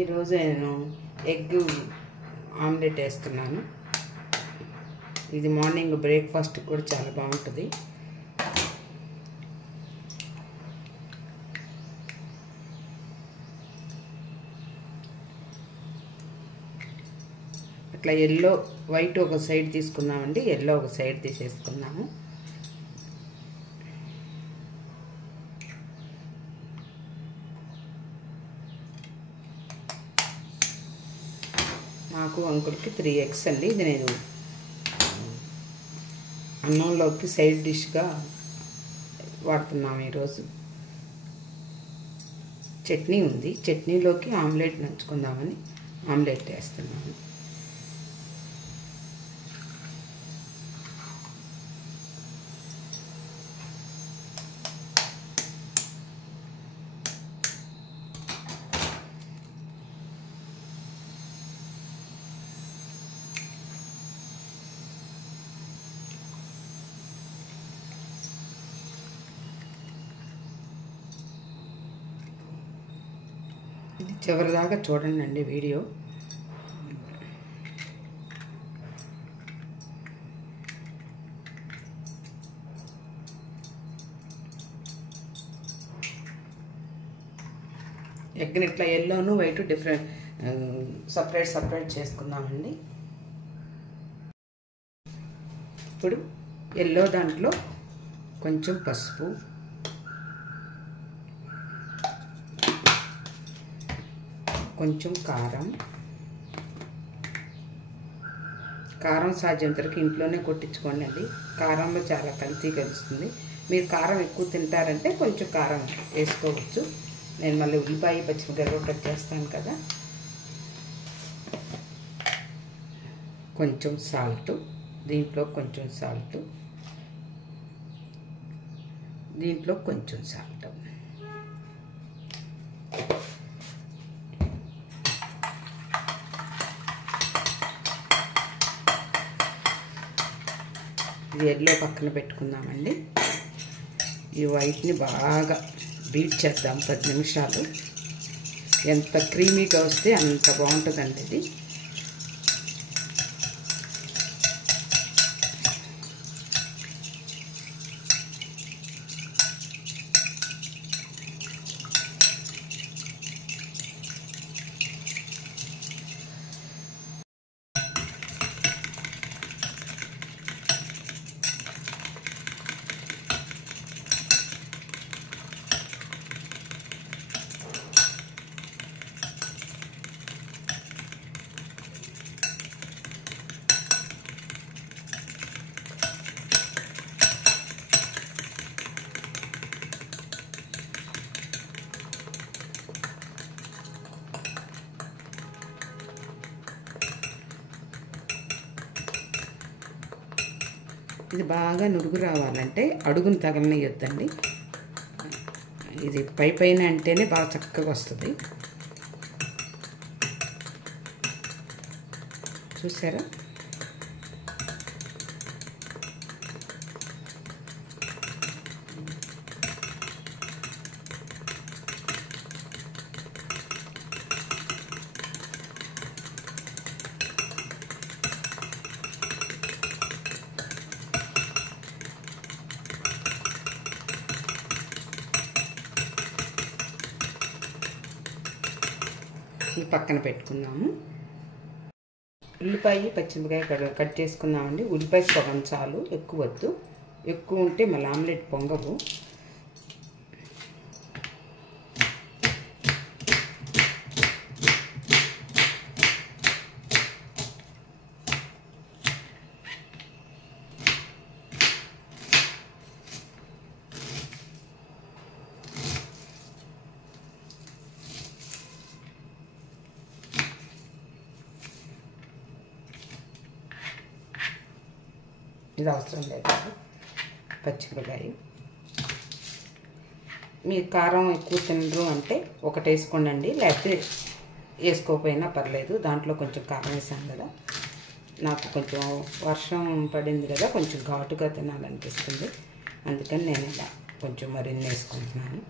ఈరోజు నేను egg omelette వేస్తున్నాను. ఇది మార్నింగ్ బ్రేక్ఫాస్ట్ కూడా చాలా బాగుంటుంది. అట్లా ఎల్లో వైట్ ఒక సైడ్ తీసుకున్నామండి, ఎల్లో ఒక సైడ్ తీసేసుకున్నాము. నాకు అంకుల్కి 3 eggs అండి. ఇది నేను అన్నంలోకి సైడ్ డిష్గా వాడుతున్నాము. ఈరోజు చట్నీ ఉంది, చట్నీలోకి ఆమ్లెట్ నంచుకుందామని ఆమ్లెట్ వేస్తున్నాను. ఇది చివరిదాకా చూడండి వీడియో. ఎగ్ని ఇట్లా ఎల్లోను వైట్ డిఫరెంట్ సపరేట్ చేసుకుందామండి. ఇప్పుడు ఎల్లో దాంట్లో కొంచెం పసుపు, కొంచెం కారం సాధ్యంత వరకు ఇంట్లోనే కొట్టించుకోండి అండి. కారంలో చాలా కల్తీ కలుస్తుంది. మీరు కారం ఎక్కువ తింటారంటే కొంచెం కారం వేసుకోవచ్చు. నేను మళ్ళీ ఉల్లిపాయ పచ్చిమిరపకాయలు కట్ చేస్తాను కదా. కొంచెం సాల్ట్, దీంట్లో కొంచెం సాల్ట్, దీంట్లో కొంచెం సాల్ట్. ఇది ఎల్లో పక్కన పెట్టుకుందామండి. ఈ వైట్ని బాగా బీట్ చేద్దాం 10 నిమిషాలు. ఎంత క్రీమీగా వస్తే అంత బాగుంటుందండి ఇది. ఇది బాగా నురుగు రావాలంటే అడుగును తగలనియొద్దండి. ఇది పైన అంటేనే బాగా చక్కగా వస్తుంది. చూసారా? పక్కన పెట్టుకుందాము. ఉల్లిపాయ పచ్చిమిరపకాయ కట్ చేసుకున్నామండి. ఉల్లిపాయ సగం చాలు, ఎక్కువ వద్దు. ఎక్కువ ఉంటే మళ్ళీ ఆమ్లెట్ పొంగవు. ఇది అవసరం లేదు. పచ్చిమిరపకాయ మీరు కారం ఎక్కువ తినరు అంటే ఒకటి వేసుకోండి, లేకపోతే వేసుకోకపోయినా పర్లేదు. దాంట్లో కొంచెం కారం వేసాం కదా, నాకు కొంచెం వర్షం పడింది కదా, కొంచెం ఘాటుగా తినాలనిపిస్తుంది. అందుకని నేను ఇలా కొంచెం మరిన్ని వేసుకుంటున్నాను.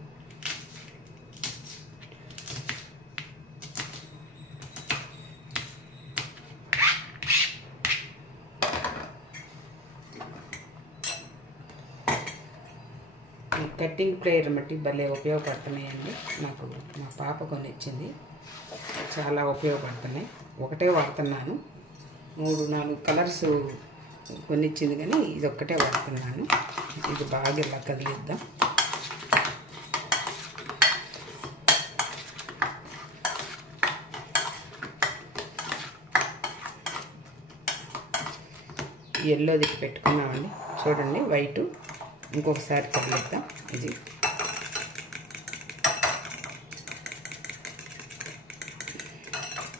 కట్టింగ్ ప్లేయర్ బట్టి భలే ఉపయోగపడుతున్నాయండి. నాకు మా పాప కొనిచ్చింది, చాలా ఉపయోగపడుతున్నాయి. ఒకటే వాడుతున్నాను, 3-4 కలర్స్ కొనిచ్చింది కానీ ఇది ఒక్కటే వాడుతున్నాను. ఇది బాగా ఇలా కదిలిద్దాం. ఎల్లోది పెట్టుకున్నామండి, చూడండి వైటు. ఇంకొకసారి కదిలిద్దాం. ఇది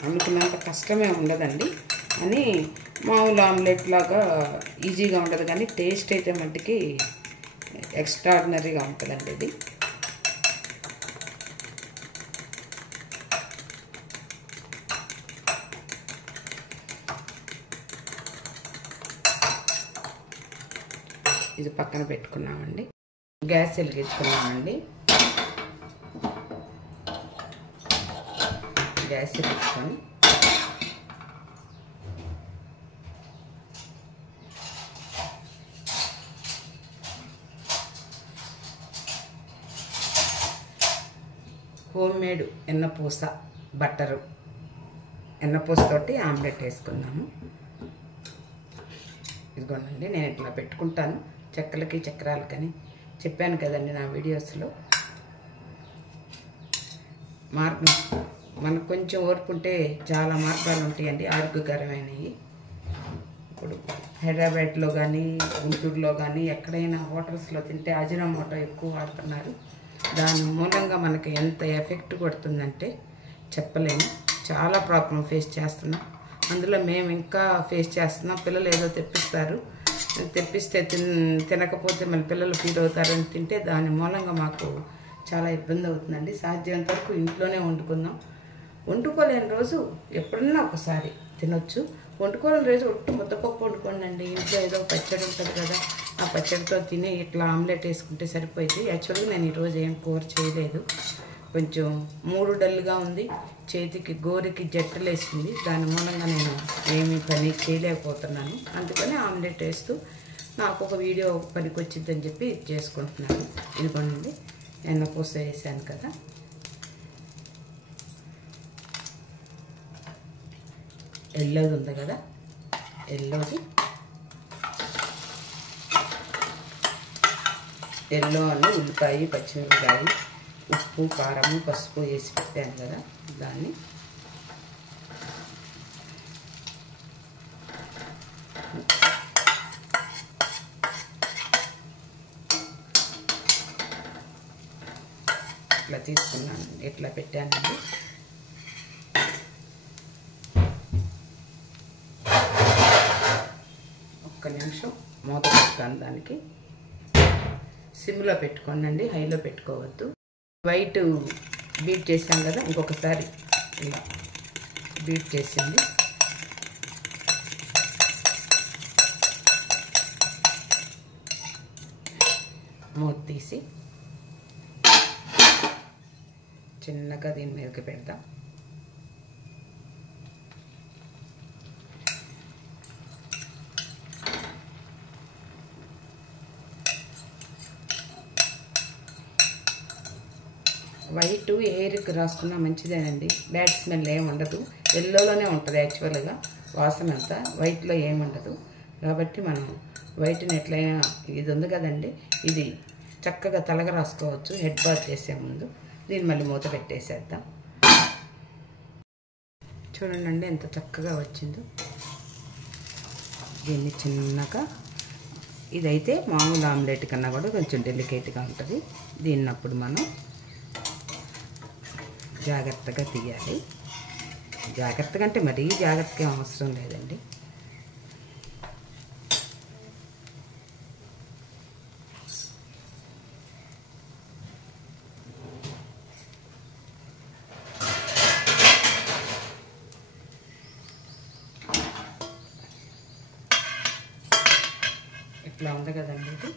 అనుకున్నంత కష్టమే ఉండదండి, అని మామూలు ఆమ్లెట్ లాగా ఈజీగా ఉండదు, కానీ టేస్ట్ అయితే మట్టికి ఎక్స్ట్రాడినరీగా ఉంటుందండి ఇది. ఇది పక్కన పెట్టుకున్నామండి. గ్యాస్ వెలిగించుకున్నామండి. గ్యాస్ వెలిగించుకొని హోమ్ మేడ్ ఎన్నపూస బట్టరు, ఎన్నపూసతోటి ఆమ్లెట్ వేసుకున్నాము. ఇదిగోనండి, నేను ఇట్లా పెట్టుకుంటాను చెక్కలకి చక్రాలకని చెప్పాను కదండి నా వీడియోస్లో. మనకు కొంచెం ఓర్పు ఉంటే చాలా మార్గాలు ఉంటాయండి ఆరోగ్యకరమైనవి. ఇప్పుడు హైదరాబాద్లో కానీ గుంటూరులో కానీ ఎక్కడైనా హోటల్స్లో తింటే అజినోమోటో ఎక్కువ వాడుతున్నారు. దాని మూలంగా మనకి ఎంత ఎఫెక్ట్ కొడుతుందంటే చెప్పలేము. చాలా ప్రాబ్లం ఫేస్ చేస్తున్నాం. అందులో మేము ఇంకా ఫేస్ చేస్తున్నాం. పిల్లలు ఏదో తెప్పిస్తారు, తెప్పిస్తే తినకపోతే మళ్ళీ పిల్లలు ఫీల్ అవుతారని తింటే దాని మూలంగా మాకు చాలా ఇబ్బంది అవుతుందండి. సాధ్యమైనంత వరకు ఇంట్లోనే వండుకుందాం. వండుకోలేని రోజు ఎప్పుడన్నా ఒకసారి తినొచ్చు. వండుకోలేని రోజు ఒట్టు ముద్దపప్పు వండుకోండి. ఇంట్లో ఏదో పచ్చడి ఉంటుంది కదా, ఆ పచ్చడితో తిని ఇట్లా ఆమ్లెట్ వేసుకుంటే సరిపోయింది. యాక్చువల్గా నేను ఈరోజు ఏం కూర చేయలేదు, కొంచెం మూడు డల్గా ఉంది, చేతికి గోరికి జట్టలేసింది. దాని మూలంగా నేను ఏమీ పని చేయలేకపోతున్నాను. అందుకని ఆమ్లెట్ వేస్తూ నాకు ఒక వీడియో పనికి వచ్చిందని చెప్పి చేసుకుంటున్నాను. ఇదిగోనండి, ఎన్నపూస వేసాను కదా. ఎల్లోది ఉంది కదా, ఎల్లోది ఎల్లో అని ఉల్లిపాయ, పచ్చిమిరపకాయ, ఉప్పు, కారము, పసుపు వేసి పెట్టాను కదా, దాన్ని ఇట్లా తీసుకున్నాను, ఇట్లా పెట్టానండి. ఒక్క నిమిషం మూత పెట్టుతాను. దానికి సిమ్లో పెట్టుకోండి, హైలో పెట్టుకోవద్దు. వైట్ బీట్ చేసాం కదా, ఇంకొకసారి ఇలా బీట్ చేసింది. మూత తీసి చిన్నగా దీని మీదకి పెడతాం. వైట్ హెయిర్కి రాసుకున్నా మంచిదేనండి, బ్యాడ్ స్మెల్ ఏమి ఉండదు. ఎల్లోలోనే ఉంటుంది యాక్చువల్గా వాసన అంతా, వైట్లో ఏమి ఉండదు. కాబట్టి మనం వైట్ని ఎట్లయినా, ఇది ఉంది కదండి, ఇది చక్కగా తలగా రాసుకోవచ్చు హెడ్ బాత్ చేసే ముందు. దీన్ని మళ్ళీ మూత పెట్టేసేద్దాం. చూడండి ఎంత చక్కగా వచ్చిందో. దీన్ని చిన్నగా, ఇదైతే మామూలు ఆమ్లెట్ కన్నా కూడా కొంచెం డెలికేట్గా ఉంటుంది. దీన్నప్పుడు మనం జాగ్రత్తగా తీయాలి. జాగ్రత్తగా అంటే మరీ జాగ్రత్తగా అవసరం లేదండి. ఇట్లా ఉంది కదండి, ఇది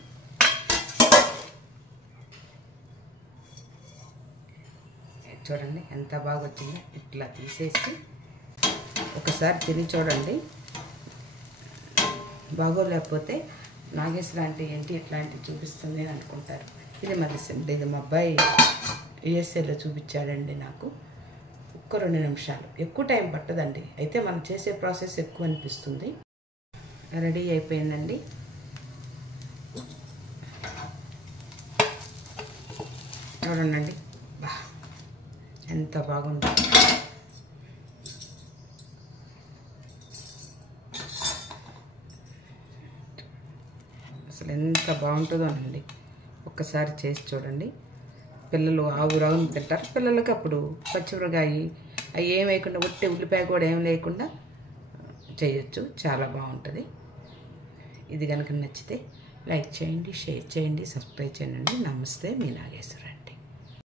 చూడండి ఎంత బాగా వచ్చిందో. ఇట్లా తీసేసి ఒకసారి తిని చూడండి. బాగోలేకపోతే నాగేశ్వర అంటే ఏంటి ఇట్లాంటివి చూపిస్తుంది అని అనుకుంటారు. ఇది మరి సింపుల్. ఇది మా అబ్బాయి యూఎస్ఏలో చూపించాడండి నాకు. ఒక్క 2 నిమిషాలు, ఎక్కువ టైం పట్టదండి. అయితే మనం చేసే ప్రాసెస్ ఎక్కువ అనిపిస్తుంది. రెడీ అయిపోయిందండి. చూడండి బా ఎంత బాగుంది. అసలు ఎంత బాగుంటుందోనండి. ఒక్కసారి చేసి చూడండి. పిల్లలు ఆవురావును తింటారు. పిల్లలకి అప్పుడు పచ్చిమిరకాయ అవి ఏం వేయకుండా, ఉట్టి ఉల్లిపాయ కూడా ఏం లేకుండా చేయొచ్చు. చాలా బాగుంటుంది. ఇది కనుక నచ్చితే లైక్ చేయండి, షేర్ చేయండి, సబ్స్క్రైబ్ చేయండి. నమస్తే, మీ నాగేశ్వరరావు.